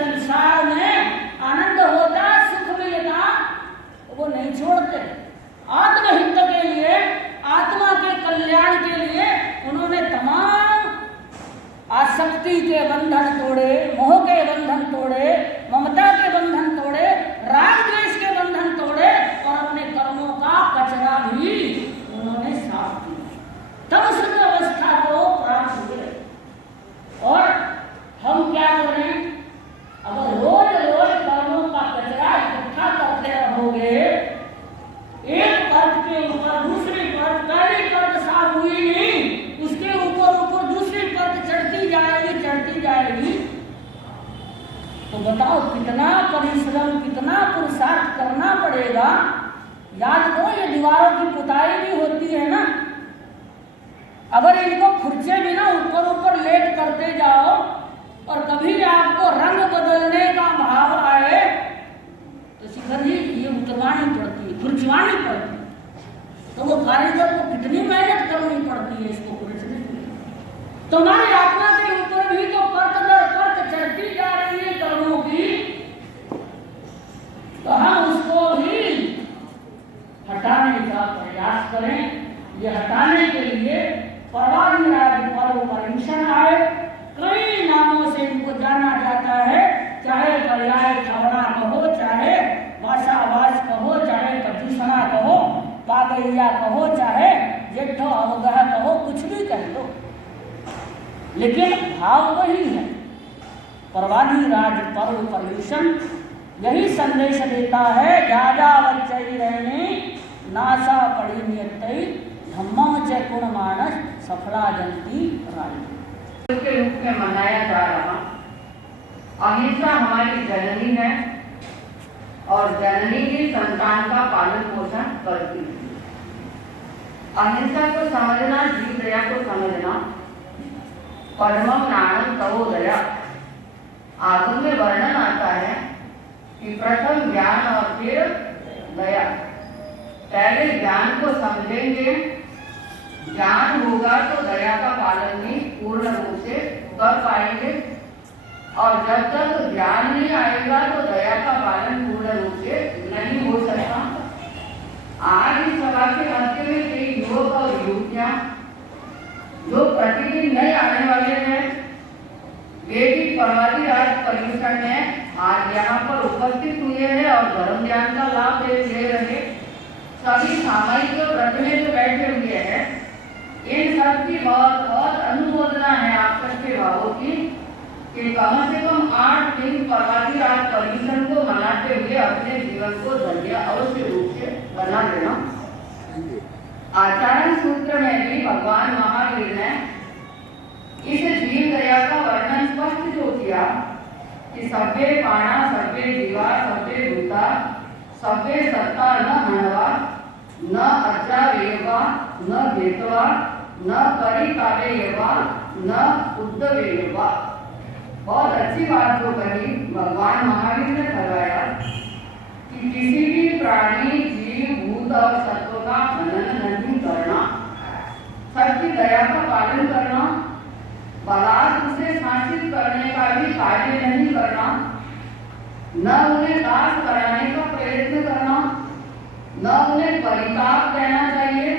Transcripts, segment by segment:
संसार में आनंद होता, सुख मिलता, वो नहीं छोड़ते। आत्महित के लिए, आत्मा के कल्याण के लिए उन्होंने तमाम आसक्ति के बंधन तोड़े, मोह के बंधन तोड़े, ममता के बंधन तोड़े, राग द्वेष के बंधन तोड़े और अपने कर्मों का कचरा भी उन्होंने साफ किया, तब शुद्ध अवस्था को प्राप्त हुए। और हम क्या करें? अगर रोज रोज कर्मों का कचरा इकट्ठा करते रहोगे, एक पर्त के ऊपर दूसरी पर्त, पहली पर्त साफ हुई नहीं, उसके ऊपर ऊपर दूसरी पर्त चढ़ती जाएगी, तो बताओ कितना परिश्रम, कितना पुरुषार्थ करना पड़ेगा। याद करो, ये दीवारों की पुताई भी होती है ना, अगर इनको खुर्चे भी ना ऊपर ऊपर लेट करते जाओ और कभी आपको रंग बदलने का भाव आए तो शिखर जी ये उतरवानी पड़ती है, खुर्चवानी पड़ती है। तो वो कारीगर को कितनी मेहनत करनी पड़ती है इसको खुर्चने के लिए। तो हमारी आत्मा के ऊपर भी तो परत दर परत चढ़ती जा रही है कर्मों की, तो हम उसको भी हटाने का प्रयास करें। ये हटाने के लिए परवादिराज पर्व पर्यूषण आए, कई नामों से इनको जाना जाता है, चाहे पर्याय छवड़ा कहो, चाहे वासावास कहो, चाहे प्रदूषणा कहो, पागैया कहो, चाहे जेठो अवगह कहो, कुछ भी कह लो, लेकिन भाव वही है। परवादिराज पर्व पर्यूषण यही संदेश देता है, जाजा बच्चई रहने नासा पड़ी नियतई धम्मम च गुण मानस सफला जंती राई के रूप में मनाया जा रहा। अहिंसा हमारी जननी है और जननी ही संतान का पालन पोषण करती है। अहिंसा को समझना, जीव दया को समझना, परमम नाणम तवो दया। आगम में वर्णन आता है कि प्रथम ज्ञान और फिर दया। पहले ज्ञान को समझेंगे, ज्ञान होगा तो दया का पालन भी पूर्ण रूप से कर पाएंगे, और जब तक ज्ञान नहीं आएगा तो दया का पालन पूर्ण रूप से नहीं हो सकता। आज इस सभा के अंत में कई युवक और युवतियां जो प्रतिदिन नए आने वाले हैं, वे भी परवादिराज पर्यूषण में आज यहाँ पर उपस्थित हुए हैं और धर्म ज्ञान का लाभ ले रहे। सभी सामायिक व्रत में जो बैठे हुए हैं, इन सब की बहुत बहुत अनुमोदना है आप सबके भावों की कि कम से कम 8 दिन परवादिराज पर्यूषण को मनाते हुए अपने जीवन को धन्य अवश्य रूप से बना लेना। आचरण सूत्र में भी भगवान महावीर ने इस जीव दया का वर्णन स्पष्ट जो किया कि सभ्य पाणा सभ्य जीवा सभ्य भूता सभ्य सत्ता न हणवा न अज्जा वेयवा न भेतवा न परिकालेयवा न उद्दवेयवा। बहुत अच्छी बात जो कही भगवान महावीर ने फरमाया कि किसी भी प्राणी जीव भूत और सत्व का हनन नहीं करना, सबकी दया का पालन करना, बलात् उसे शासित करने का भी कार्य नहीं करना, न उन्हें दास कराने का प्रयत्न करना, न उन्हें परिताप देना चाहिए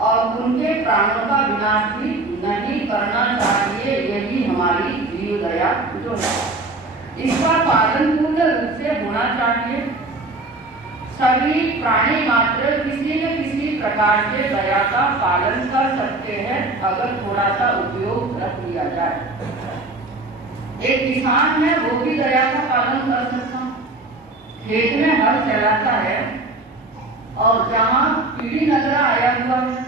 और उनके प्राणों का विनाश भी नहीं करना चाहिए। यही हमारी जीव दया जो है, इसका पालन पूर्ण रूप से होना चाहिए। सभी प्राणी मात्र किसी न किसी प्रकार से दया का पालन कर सकते हैं अगर थोड़ा सा उपयोग रख लिया जाए। एक किसान है, वो भी दया का पालन कर सकता, खेत में हल चलाता है और जहाँ कीड़ी नजर आया हुआ है,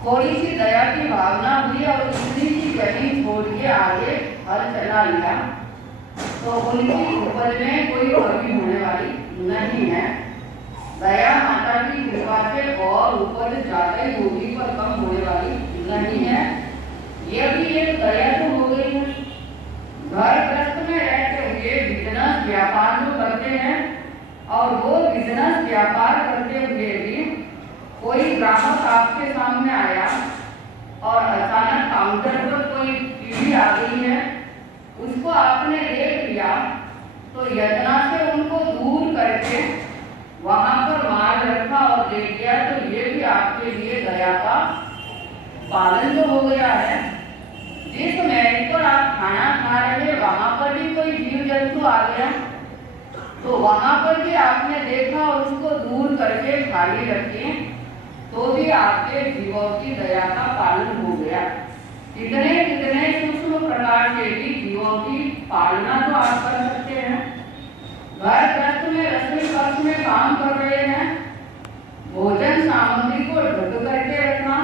थोड़ी सी दया की भावना हुई और उतनी सी जमीन छोड़ के आगे हल चला लिया तो उनकी उपज में कोई कमी होने वाली नहीं है। दया माता की कृपा से और उपज ज्यादा ही होगी पर कम होने वाली नहीं है। यह भी एक दया तो हो गई है। घर ग्रस्त में रहते हुए बिजनेस व्यापार जो करते हैं और वो बिजनेस व्यापार करते हुए भी कोई ग्राहक आपके सामने आया और अचानक काउंटर पर कोई टीवी आ गई है, उसको आपने देख तो यतना से उनको दूर करके वहां पर मार रखा और दे दिया, तो ये भी आपके लिए दया का पालन जो हो गया है। जिस मेज पर आप खाना खा रहे वहां पर भी कोई जीव जंतु आ गया, तो वहां पर भी आपने देखा और उसको दूर करके खाली रखे, तो भी आपके जीवों की दया का पालन हो गया। कितने कितने सूक्ष्म प्रकार के भी जीवों की पालना तो आप कर सकते हैं। घर गृहस्थ में रसोई पक्ष में काम कर रहे हैं, भोजन सामग्री को ढक करके रखना,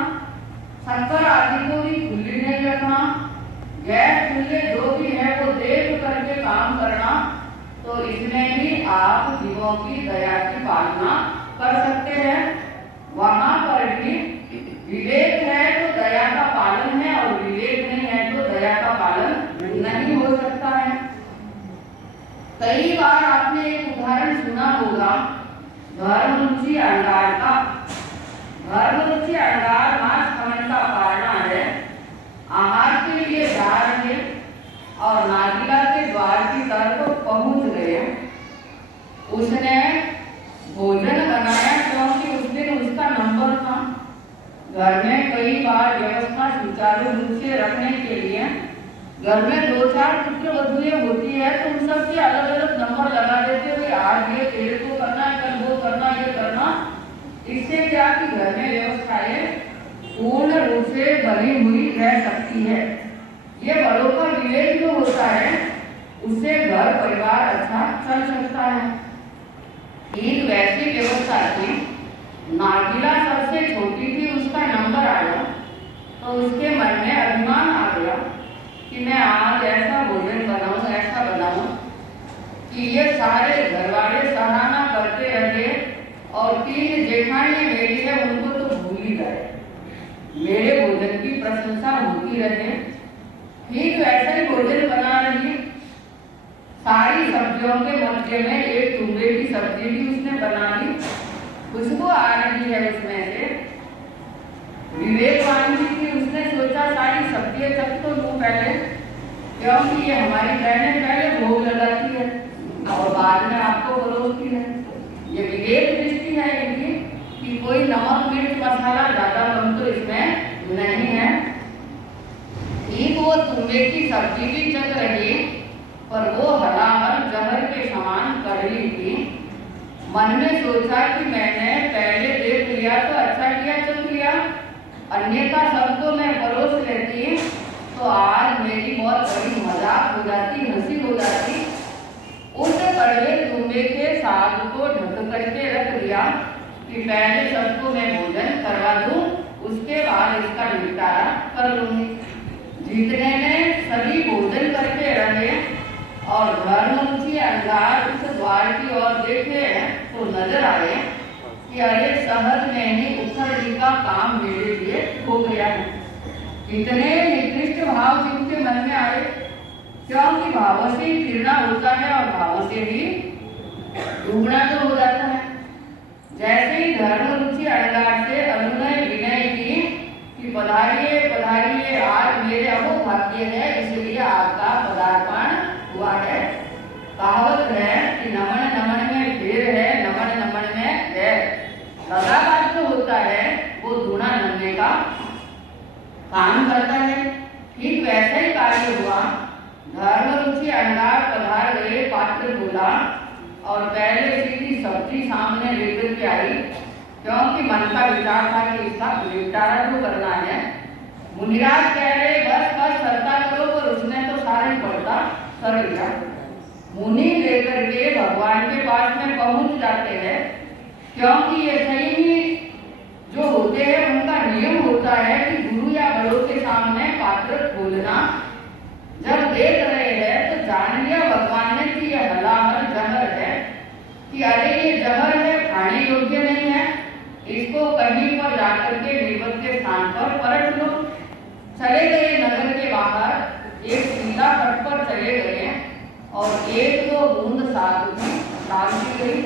शक्कर आदि को भी खुली नहीं रखना, गैस चूल्हे जो भी है वो देख करके काम करना, तो इसमें भी आप जीवों की दया की पालना कर सकते हैं। वहां पर भी विवेक है तो दया का पालन है, और विवेक नहीं है तो दया का पालन नहीं हो सकता है। कई बार आपने एक उदाहरण सुना होगा धर्मरुचि अंगार का। धर्मरुचि अंगार मास खमन का पालना है, आहार के लिए जा रहे और नागिला के द्वार की तरफ पहुंच गए। उसने भोजन बनाया क्योंकि उस दिन उसका नंबर था। घर में कई बार व्यवस्था सुचारू रूप से रखने के लिए घर में 2-4 पुत्र वधुएं होती है, तो उन सबके अलग अलग नंबर लगा देते हुए आज ये तेरे को करना, कल वो करना, ये करना। इससे क्या कि घर में व्यवस्थाएं पूर्ण रूप से बनी हुई रह सकती है। ये बड़ों का विवेक जो होता है उससे घर परिवार अच्छा चल सकता है। एक वैसी व्यवस्था थी, नागिला सबसे छोटी थी, उसका नंबर आया तो उसके मन में अभिमान आ गया कि मैं आज ऐसा भोजन बनाऊं, ऐसा बनाऊं कि ये सारे घरवाले सराहना करते रहे और 3 जेठानियां मेरी है उनको तो भूल ही जाए, मेरे भोजन की प्रशंसा होती रहे। ठीक वैसा ही भोजन बना रही, सारी सब्जियों के मध्य में एक तुंबे की सब्जी भी उसने बना ली, खुशबू आ रही है उसमें से। विवेकवान जी की उसने सोचा सारी सब्जियां चख तो लूं पहले, क्योंकि ये हमारी बहनें पहले भोग लगाती है और बाद में आपको परोसती है। ये विवेक दृष्टि है इनकी कि कोई नमक मिर्च मसाला ज्यादा कम तो इसमें नहीं है। ठीक वो तुम्बे की सब्जी भी चख रही, पर वो हलाहल जहर के समान कड़वी थी। मन में सोचा कि मैंने पहले देख लिया तो अच्छा किया, चख लिया, अन्यथा सबको मैं परोस लेती तो आज मेरी बहुत बड़ी मजाक हो जाती, हंसी हो जाती। उस कड़वे तुम्बे के साग को ढक करके रख दिया कि पहले सबको मैं भोजन करवा दूं, उसके बाद इसका निपटारा कर लूंगी। जीतने ने सभी भोजन करके रहे और धर्मरुचि अंगार उस द्वार की ओर देखे तो नजर आए कि अरे सहज में ही उत्सर्जी का काम मेरे लिए हो गया है। कितने निकृष्ट भाव जिनके मन में आए, क्योंकि भावों से ही फिरना होता है और भावों से ही डूबना तो हो जाता है। जैसे ही धर्मरुचि अंगार से अनुनय विनय की कि पधारिए पधारिए, आज मेरे अहो भाग्य है इसलिए आपका पदार्पण हुआ है। कहावत है कि नमन नमन में फेर है, नमन नमन में है। लगातार जो होता है वो दूना नमने का काम करता है। ठीक वैसा ही कार्य हुआ। धर्मरुचि अंगार पधार गए, पात्र बोला और पहले सीधी सब्जी सामने लेकर के आई, क्योंकि मन का विचार था कि इसका निपटारा जो करना है। मुनिराज कह रहे बस बस सरता करो, पर उसने तो सारा ही पड़ता कर लिया। मुनि लेकर के भगवान के पास में पहुंच जाते हैं, क्योंकि ये सही ही जो होते हैं उनका नियम होता है कि गुरु या बड़ों के सामने पात्र खोलना। जब देख रहे हैं तो जान लिया भगवान ने कि यह हलाहल जहर है, कि अरे ये जहर है, खाने योग्य नहीं है, इसको कहीं पर जाकर के निर्बत के स्थान पर परख लो। चले गए नगर के बाहर, एक सीधा पट पर चले गए और 1-2 बूंद साग की डाल दी गई,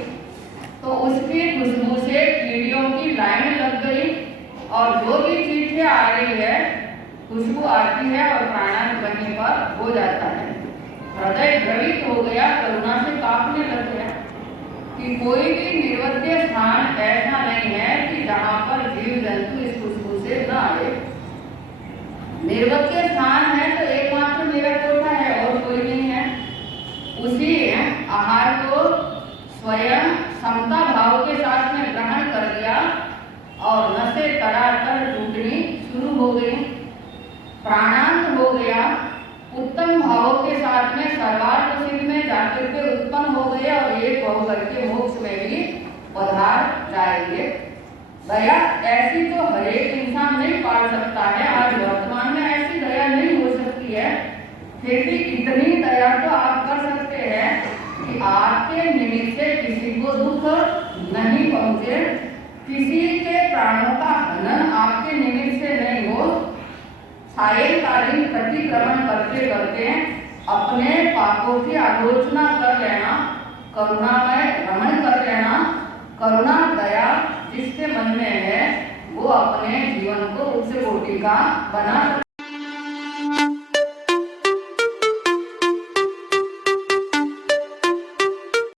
तो उसकी खुशबू से कीड़ियों की लाइन लग गई और जो भी चीजें आ रही है खुशबू आती है और प्राणायाम करने पर हो जाता है। हृदय द्रवित हो गया, करुणा से कि कोई भी निर्वध्य स्थान ऐसा नहीं है कि जहाँ पर जीव जंतु इस खुशबू से न आए। निर्वध्य स्थान है तो एकमात्र मेरा कोठा है और कोई नहीं है। उसी आहार को स्वयं समता भाव के साथ में ग्रहण कर लिया और नसें तड़ातड़ टूटनी शुरू हो गई, प्राणांत हो गया, उत्तम भावों के साथ में सर्वार्थ सिद्ध में जाकर के उत्पन्न हो गए और एक होकर के मोक्ष में भी पधार जाएंगे। दया ऐसी तो हर एक इंसान नहीं पाल सकता है, आज वर्तमान में ऐसी दया नहीं हो सकती है, फिर भी इतनी दया तो आप कर सकते हैं कि आपके निमित्त से किसी को दुख नहीं पहुंचे, किसी के प्राणों का हनन आपके निमित्त से नहीं हो। सायंकालीन प्रतिक्रमण करते करते अपने पापों की आलोचना कर लेना, करुणामय रमण कर लेना। करुणा दया जिसके मन में है वो अपने जीवन को उच्च कोटि का बना